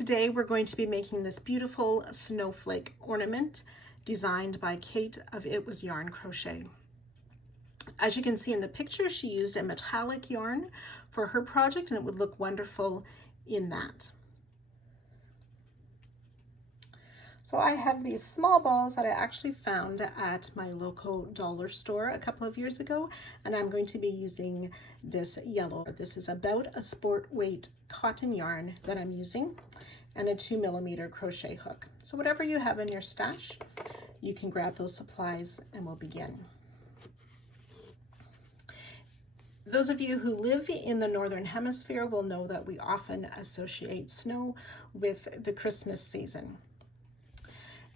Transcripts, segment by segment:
Today we're going to be making this beautiful snowflake ornament designed by Kate of ItWasYarn Crochet. As you can see in the picture, she used a metallic yarn for her project and it would look wonderful in that. So I have these small balls that I actually found at my local dollar store a couple of years ago, and I'm going to be using this yellow. This is about a sport weight cotton yarn that I'm using, and a 2mm crochet hook. So whatever you have in your stash, you can grab those supplies and we'll begin. Those of you who live in the Northern Hemisphere will know that we often associate snow with the Christmas season.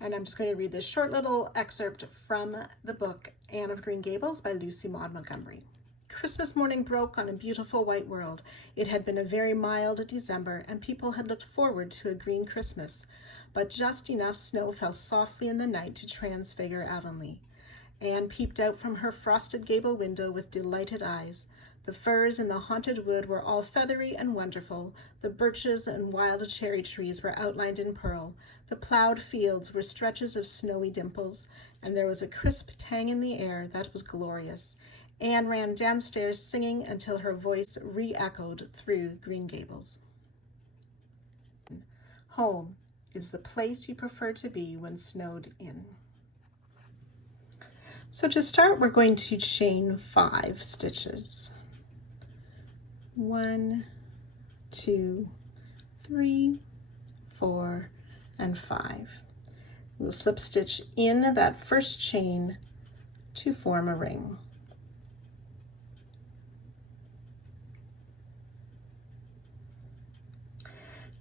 And I'm just going to read this short little excerpt from the book Anne of Green Gables by Lucy Maud Montgomery. Christmas morning broke on a beautiful white world. It had been a very mild December, and people had looked forward to a green Christmas, but just enough snow fell softly in the night to transfigure Avonlea. Anne peeped out from her frosted gable window with delighted eyes. The firs in the haunted wood were all feathery and wonderful. The birches and wild cherry trees were outlined in pearl. The plowed fields were stretches of snowy dimples, and there was a crisp tang in the air that was glorious. Anne ran downstairs singing until her voice re-echoed through Green Gables. Home is the place you prefer to be when snowed in. So to start, we're going to chain 5 stitches. 1, 2, 3, 4, and 5. We'll slip stitch in that first chain to form a ring.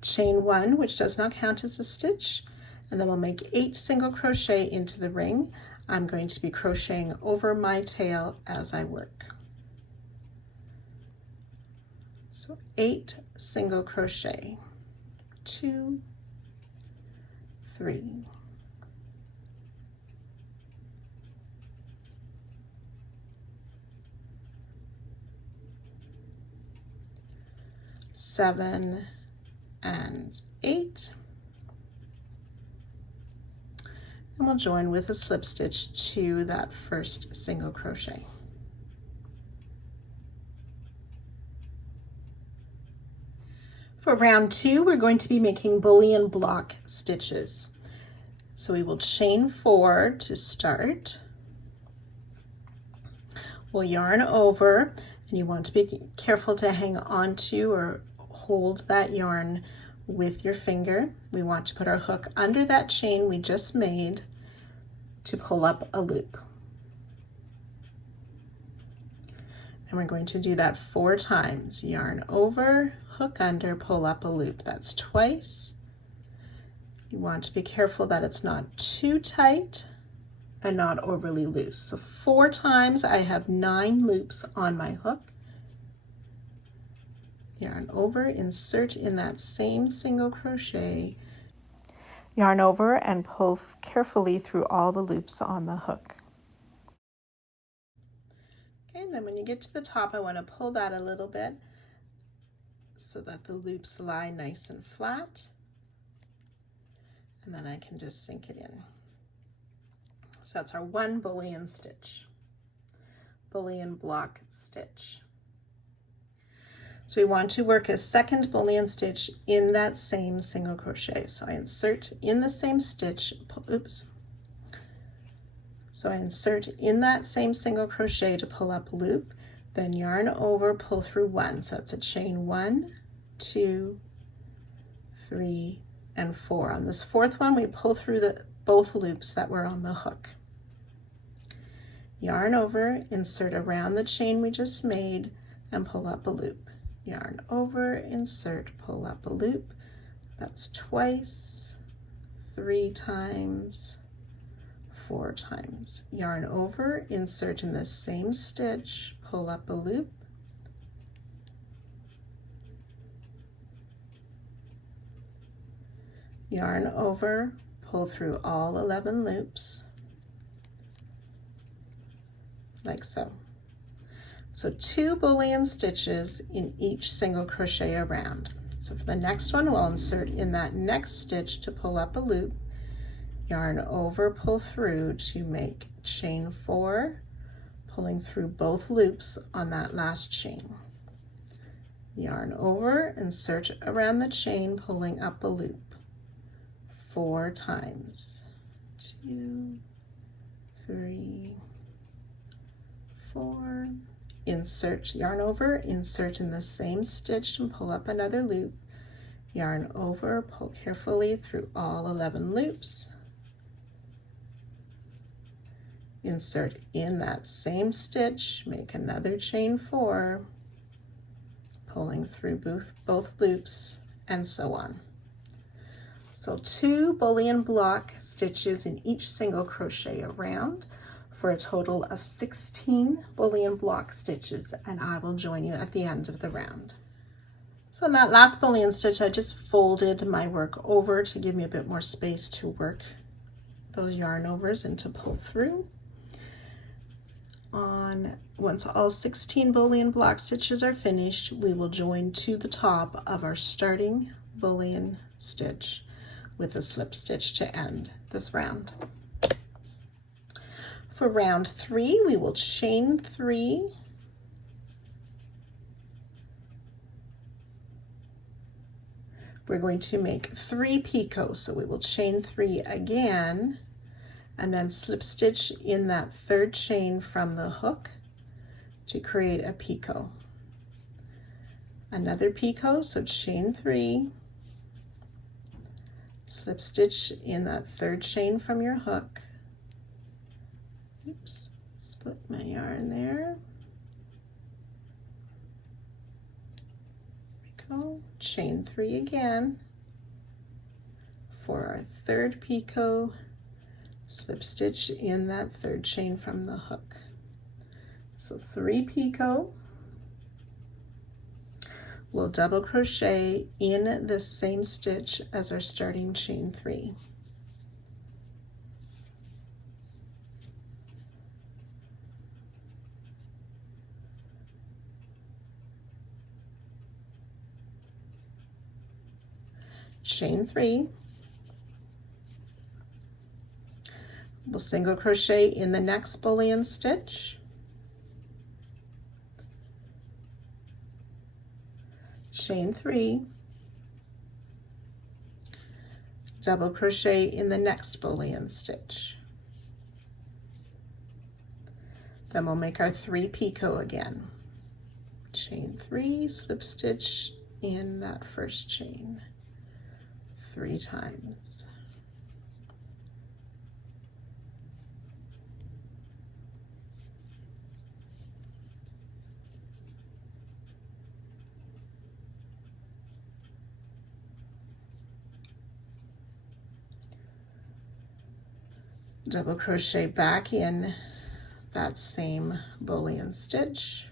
Chain 1, which does not count as a stitch, and then we'll make 8 single crochet into the ring. I'm going to be crocheting over my tail as I work. So 8 single crochet, 2, 3, 7 and 8, and we'll join with a slip stitch to that first single crochet. For round 2, we're going to be making bullion block stitches. So we will chain 4 to start. We'll yarn over, and you want to be careful to hang on to or hold that yarn with your finger. We want to put our hook under that chain we just made to pull up a loop. And we're going to do that 4 times. Yarn over, hook under, pull up a loop. That's twice. You want to be careful that it's not too tight and not overly loose. So 4 times. I have 9 loops on my hook. Yarn over, insert in that same single crochet. Yarn over and pull carefully through all the loops on the hook. Okay, and then when you get to the top, I want to pull that a little bit so that the loops lie nice and flat, and then I can just sink it in. So that's our 1 bullion stitch, bullion block stitch. So we want to work a second bullion stitch in that same single crochet. So I insert in the same stitch, So I insert in that same single crochet to pull up a loop, then yarn over, pull through 1. So that's a chain 1, 2, 3, and 4. On this 4th one, we pull through both loops that were on the hook. Yarn over, insert around the chain we just made, and pull up a loop. Yarn over, insert, pull up a loop. That's twice, 3 times, 4 times. Yarn over, insert in the same stitch, pull up a loop. Yarn over, pull through all 11 loops, like so. So 2 bullion stitches in each single crochet around. So for the next one, we'll insert in that next stitch to pull up a loop, yarn over, pull through to make chain 4, pulling through both loops on that last chain. Yarn over, insert around the chain, pulling up a loop 4 times. 2, 3, 4. Insert, yarn over, insert in the same stitch and pull up another loop. Yarn over, pull carefully through all 11 loops. Insert in that same stitch, make another chain 4, pulling through both loops, and so on. So 2 bullion block stitches in each single crochet around for a total of 16 bullion block stitches, and I will join you at the end of the round. So in that last bullion stitch, I just folded my work over to give me a bit more space to work those yarn overs and to pull through. Once all 16 bullion block stitches are finished, we will join to the top of our starting bullion stitch with a slip stitch to end this round. For round 3, we will chain 3, we're going to make 3 picots, so we will chain 3 again and then slip stitch in that 3rd chain from the hook to create a picot. Another picot, so chain 3, slip stitch in that 3rd chain from your hook. Oops, split my yarn there. There we go. Chain 3 again for our 3rd picot, slip stitch in that 3rd chain from the hook. So 3 picot. We'll double crochet in the same stitch as our starting chain 3. Chain 3, we'll single crochet in the next bullion stitch, chain 3, double crochet in the next bullion stitch. Then we'll make our 3 picot again. Chain 3, slip stitch in that 1st chain 3 times. Double crochet back in that same bullion stitch,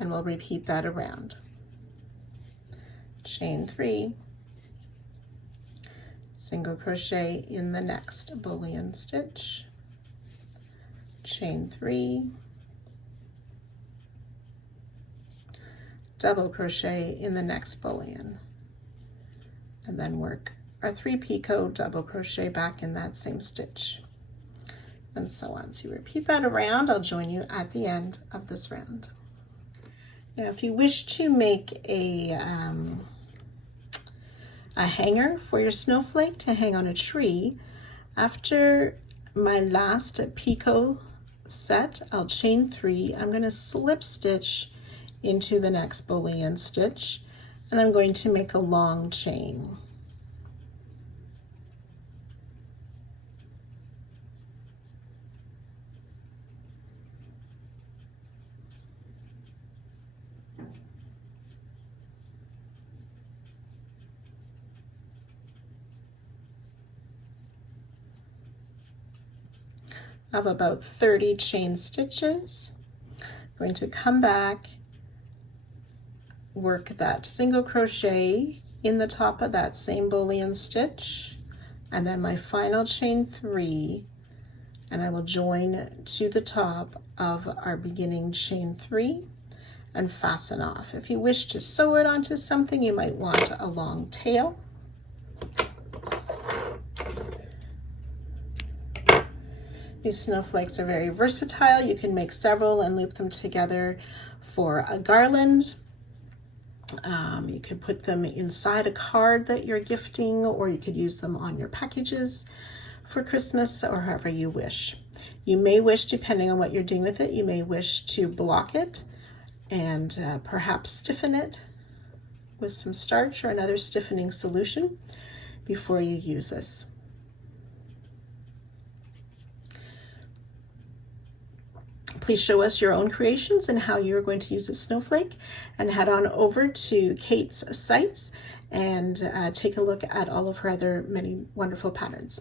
and we'll repeat that around. Chain 3, single crochet in the next bullion stitch, chain 3, double crochet in the next bullion, and then work our 3 picot, double crochet back in that same stitch, and so on. So you repeat that around. I'll join you at the end of this round. Now if you wish to make a hanger for your snowflake to hang on a tree, after my last picot set, I'll chain 3. I'm going to slip stitch into the next bullion stitch, and I'm going to make a long chain. Of about 30 chain stitches. I'm going to come back, work that single crochet in the top of that same bullion stitch, and then my final chain 3, and I will join to the top of our beginning chain 3, and fasten off. If you wish to sew it onto something, you might want a long tail. These snowflakes are very versatile. You can make several and loop them together for a garland. You could put them inside a card that you're gifting, or you could use them on your packages for Christmas, or however you wish. You may wish, depending on what you're doing with it, you may wish to block it and perhaps stiffen it with some starch or another stiffening solution before you use this. Please show us your own creations and how you're going to use a snowflake, and head on over to Kate's sites and take a look at all of her other many wonderful patterns.